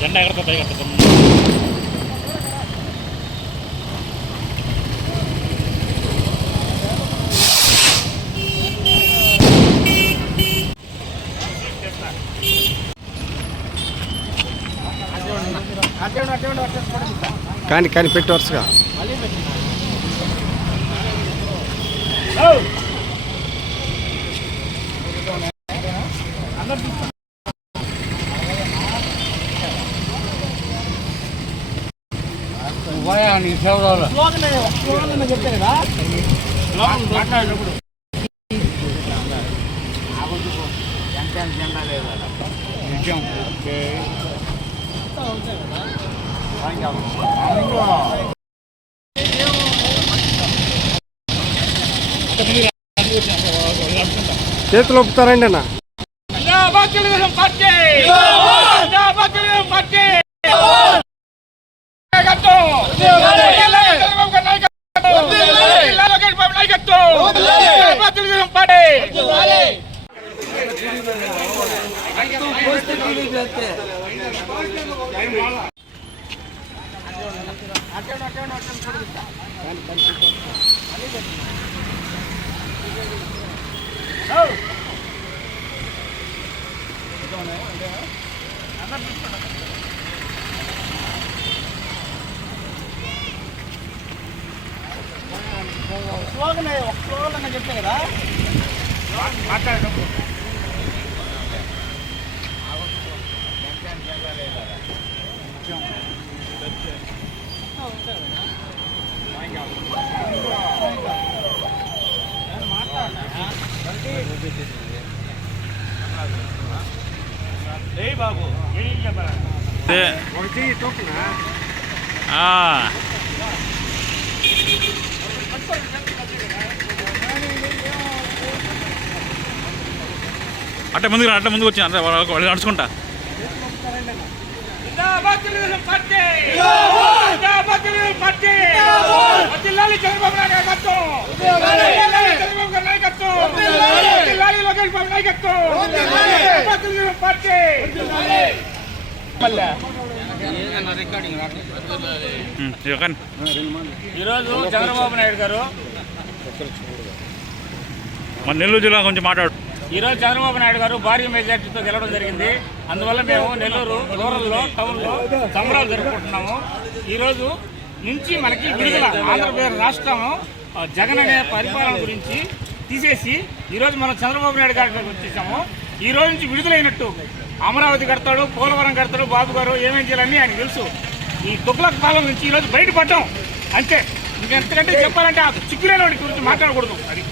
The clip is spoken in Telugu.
జెండా ఎక్కడ పైకి కానీ కానీ పెట్టి వరుసగా చెప్తే కదా మాట్లాడేటప్పుడు జెండా లేదా నిజం చేతులు ఒప్పుతారండి అన్న. స్లోగన్ చెప్తే కదా మాట్లాడేటప్పుడు బాబు అట్టే ముందుకు వచ్చి అంటే వాళ్ళు నడుచుకుంటా ఈరోజు చంద్రబాబు నాయుడు గారు మన నెల్లూరు జిల్లా కొంచెం మాట్లాడు. ఈరోజు చంద్రబాబు నాయుడు గారు భారీ మెజార్టీతో గెలవడం జరిగింది. అందువల్ల మేము నెల్లూరు రూరల్లో టౌన్లో సంబరాలు జరుపుకుంటున్నాము. ఈరోజు నుంచి మనకి విడుదల ఆంధ్రప్రదేశ్ రాష్ట్రం జగన్ అనే పరిపాలన గురించి తీసేసి ఈరోజు మనం చంద్రబాబు నాయుడు గారికి వచ్చేసాము. ఈ రోజు నుంచి విడుదలైనట్టు అమరావతి కడతాడు, పోలవరం కడతాడు బాబు గారు, ఏమేం చేయాలని ఆయనకు తెలుసు. ఈ తుగ్లక్ పాలన నుంచి ఈరోజు బయటపడ్డాం అంతే. ఇంకెంతకంటే చెప్పాలంటే ఆ చిక్కులేని వాడి గురించి మాట్లాడకూడదు. అది